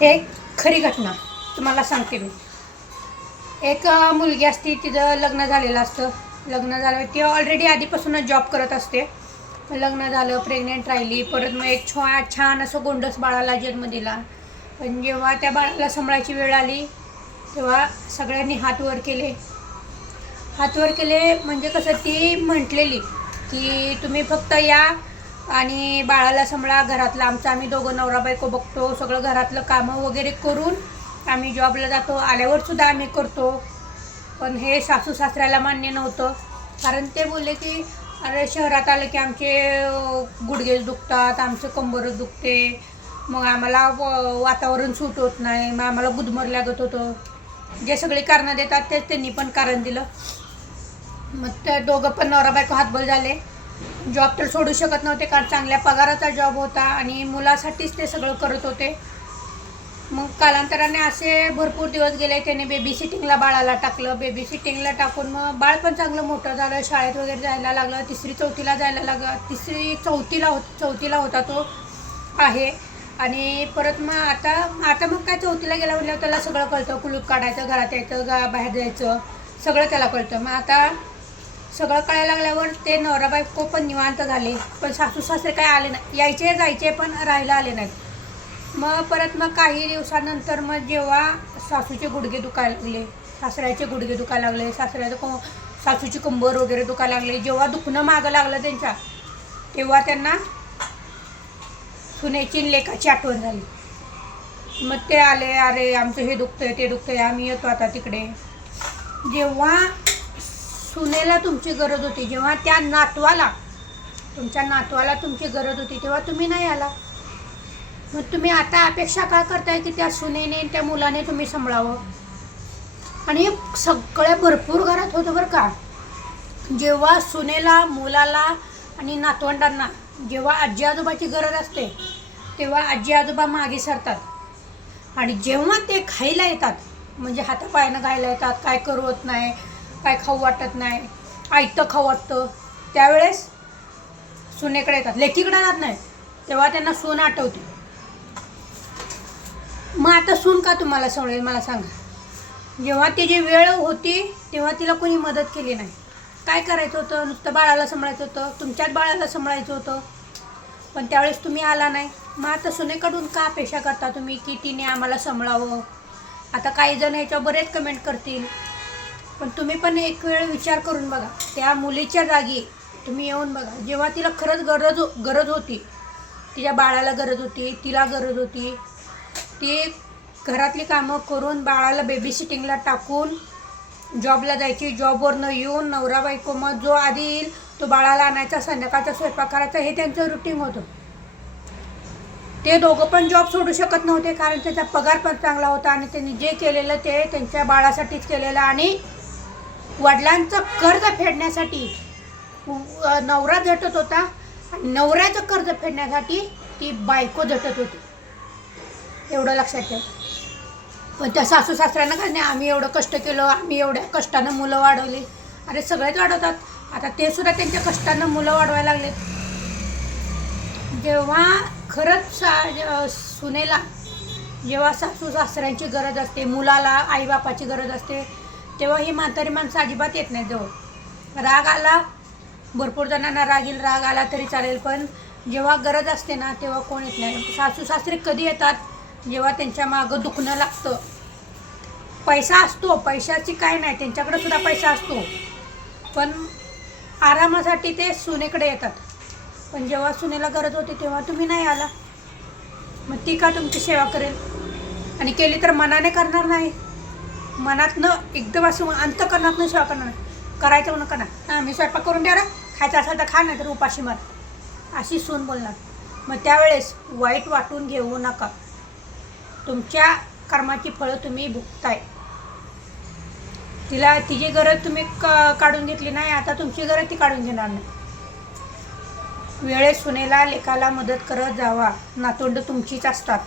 एक खरी घटना तुम्हाला सांगते मी. एक मुलगी असते तिचं लग्न झालेलं असतं. लग्न झालं ती ऑलरेडी आधीपासूनच जॉब करत असते. लग्न झालं प्रेग्नेंट राहिली परत मग एक छो छान असं गोंडस बाळाला जन्म दिला. पण जेव्हा त्या बाळाला सांभाळायची वेळ आली तेव्हा सगळ्यांनी हात वर केले. हात वर केले म्हणजे कसं ती म्हटलेली की तुम्ही फक्त या आणि बाळाला सांभाळा घरातलं आमचं आम्ही दोघं नवरा बायको बघतो सगळं घरातलं कामं वगैरे करून आम्ही जॉबला जातो. आल्यावर सुद्धा आम्ही करतो. पण हे सासू सासऱ्याला मान्य नव्हतं. कारण ते बोलले की अरे शहरात आलं की आमचे गुडघेच गुडघे दुखतात आमचं कंबरच दुखते. मग आम्हाला व- वातावरण सूट होत नाही. मग आम्हाला गुदमर लागत होतं. जे सगळी कारणं देतात तेच त्यांनी पण कारण दिलं. मग त्या दोघं पण नवरा बायको हातबल झाले. जॉब तर सोडू शकत नव्हते कारण चांगल्या पगाराचा जॉब होता आणि मुलासाठीच ते सगळं करत होते. मग कालांतराने असे भरपूर दिवस गेले त्याने बेबी सिटिंगला बाळाला टाकलं. बेबी सिटिंगला टाकून मग बाळ पण चांगलं मोठं झालं शाळेत वगैरे जायला लागलं तिसरी चौथीला जायला लागलं. तिसरी चौथीला होत चौथीला होता तो आहे. आणि परत मग आता आता मग काय चौथीला गेला म्हटल्यावर त्याला सगळं कळतं. कुलूप काढायचं घरात यायचं गा बाहेर जायचं सगळं त्याला कळतं. मग आता सगळं कळायला लागल्यावर ते नवरा बायको पण निवांत झाले. पण सासू सासरे काय आले नाही. यायचे जायचे पण राहायला आले नाहीत. मग परत मग काही दिवसानंतर मग जेव्हा सासूचे गुडघे दुखायला लागले सासऱ्याचे गुडघे दुखायला लागले सासऱ्याचं को सासूची कंबर वगैरे दुखायला लागले जेव्हा दुखणं मागं लागलं त्यांच्या तेव्हा त्यांना सुनेची लेखाची आठवण झाली. मग ते आले अरे आमचं हे दुखतंय ते दुखतंय आम्ही येतो आता तिकडे. जेव्हा सुनेला तुमची गरज होती. जेव्हा त्या नातवाला तुमच्या नातवाला तुमची गरज होती तेव्हा तुम्ही नाही आला. मग तुम्ही आता अपेक्षा का करताय की त्या सुनेने त्या मुलाने तुम्ही सांभाळावं? आणि सगळ्या भरपूर घरात होतं बरं का. जेव्हा सुनेला मुलाला आणि नातवंडांना जेव्हा आजी आजोबाची गरज असते तेव्हा आजी आजोबा मागे सरतात. आणि जेव्हा ते खायला येतात म्हणजे हातापायानं खायला येतात काय करू होत नाही काय खाऊ वाटत नाही. ऐकतं खाऊ वाटतं. त्यावेळेस सुनेकडे येतात. लेकीकडे जात नाही. तेव्हा त्यांना सून आठवते. मग आता सून का तुम्हाला समजेल मला सांगा. जेव्हा तिची वेळ होती तेव्हा तिला कोणी मदत केली नाही. काय करायचं होतं? नुसतं बाळाला सांभाळायचं होतं. तुमच्याच बाळाला सांभाळायचं होतं. पण त्यावेळेस तुम्ही आला नाही. मग आता सुनेकडून का अपेक्षा करता तुम्ही की तिने आम्हाला सांभाळावं? आता काही जण याच्यावर बरेच कमेंट करतील. पण तुम्ही पण एक वेळ विचार करून बघा. त्या मुलीच्या जागी तुम्ही येऊन बघा. जेव्हा तिला खरंच गरज हो- गरज होती तिच्या बाळाला गरज होती तिला गरज होती ती घरातली कामं करून बाळाला बेबी सिटिंगला टाकून जॉबला जायची जॉबवरनं येऊन नवरा बायको मग जो आधी येईल तो बाळाला आणायचा संध्याकाळचा स्वयंपाक करायचा हे त्यांचं रुटीन होतं. ते दोघं पण जॉब सोडू शकत नव्हते कारण त्याचा पगार पण चांगला होता आणि त्यांनी जे केलेलं ते त्यांच्या बाळासाठीच केलेलं आणि वडिलांचं कर्ज फेडण्यासाठी नवरा झटत होता नवऱ्याचं कर्ज फेडण्यासाठी ती बायको झटत होती. एवढं लक्षात ठेव. पण त्या सासू सासऱ्यांना काय नाही आम्ही एवढं कष्ट केलं आम्ही एवढ्या कष्टानं मुलं वाढवली. अरे सगळेच वाढवतात. आता ते सुद्धा त्यांच्या कष्टानं मुलं वाढवायला लागलेत. जेव्हा खरंच सा सुनेला जेव्हा सासू सासऱ्यांची गरज असते मुलाला आईबापाची गरज असते तेव्हा ही म्हातारी माणसं अजिबात येत नाही जवळ. राग आला भरपूर जणांना राग येईल राग आला तरी चालेल पण जेव्हा गरज असते ना तेव्हा कोण येत नाही. सासू सासरे कधी येतात? जेव्हा त्यांच्या मागं दुखणं लागतं. पैसा असतो पैशाची काय नाही त्यांच्याकडे सुद्धा पैसा असतो. पण आरामासाठी ते सुनेकडे येतात. पण जेव्हा सुनेला गरज होती तेव्हा तुम्ही नाही आला. मग ती का तुमची सेवा करेल? आणि केली तर मनाने करणार नाही? मनातनं एकदम असं अंतकरणातनं सेवा करणार नाही करायचं म्हणून करणार. हां मी स्वयंपाक करून द्या रे खायचं असेल तर खा नाही तर उपाशी मार. अशी सून बोलणार. मग त्यावेळेस वाईट वाटून घेऊ नका. तुमच्या कर्माची फळं तुम्ही भुगताय. तिला तिची गरज तुम्ही क काढून घेतली नाही आता तुमची गरज ती काढून घेणार नाही. वेळेत सुनेला लेखाला मदत करत जावा. नातोंड तुमचीच असतात.